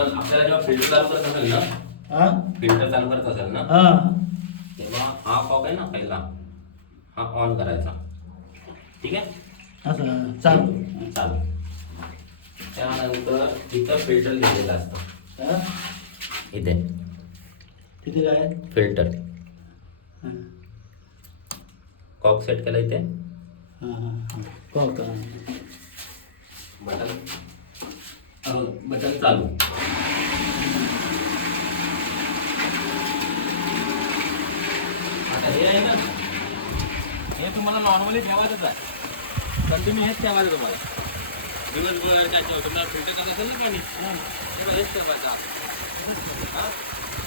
आपण आपल्याला जेव्हा फिल्टर चालू करत असेल ना, फिल्टर चालू करत असेल ना, तेव्हा हा कॉक आहे ना पहिला, हा ऑन करायचा. ठीक आहे, असं चालू. चालू. त्यानंतर इथं फिल्टर लिहिलेलं असतं. इथे तिथे काय फिल्टर कॉक सेट केला इथे. बटन बटन चालू. आता हे आहे ना, हे तुम्हाला नॉर्मली ठेवायचंच आहे. कंटिन्यू हेच ठेवायचं तुम्हाला दिवसभर. त्याच्यावर तुम्हाला फिल्टर करत असेल ना पाणी, तेव्हा हेच ठेवायचं.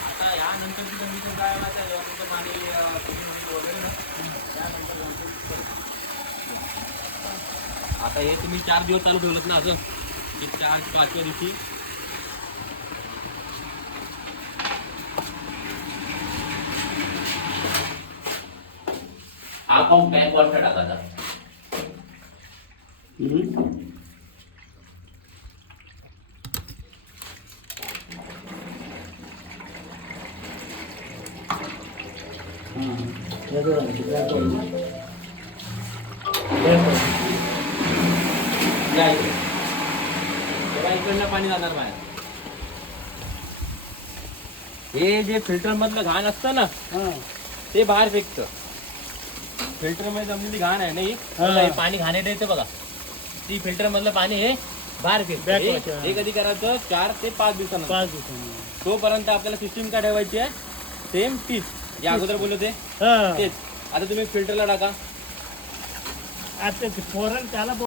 आता यानंतरची कंडिशन काय व्हायचं, जेव्हा तुमचं पाणी वगैरे ना, त्यानंतर आता हे तुम्ही 4 दिवस चालू ठेवलं ना, असं की 4-5व्या दिवशी आपण बॅक वॉटर टाकायचा. इकडनं पाणी जाणार बाहेर. हे जे फिल्टर मधलं घाण असतं ना, ते बाहेर फेकतं. फिल्टर मध्ये जमलेली घाण आहे नाही, पाणी घाण येते बघा, ती फिल्टर मधलं पाणी हे बाहेर फेकतं. हे कधी करायचं, 4 ते 5 दिवसांना. तोपर्यंत आपल्याला सिस्टीम काय ठेवायची आहे, सेम तीच या अगोदर बोललो तेच. आता तुम्ही फिल्टरला टाका. आता फोरन त्याला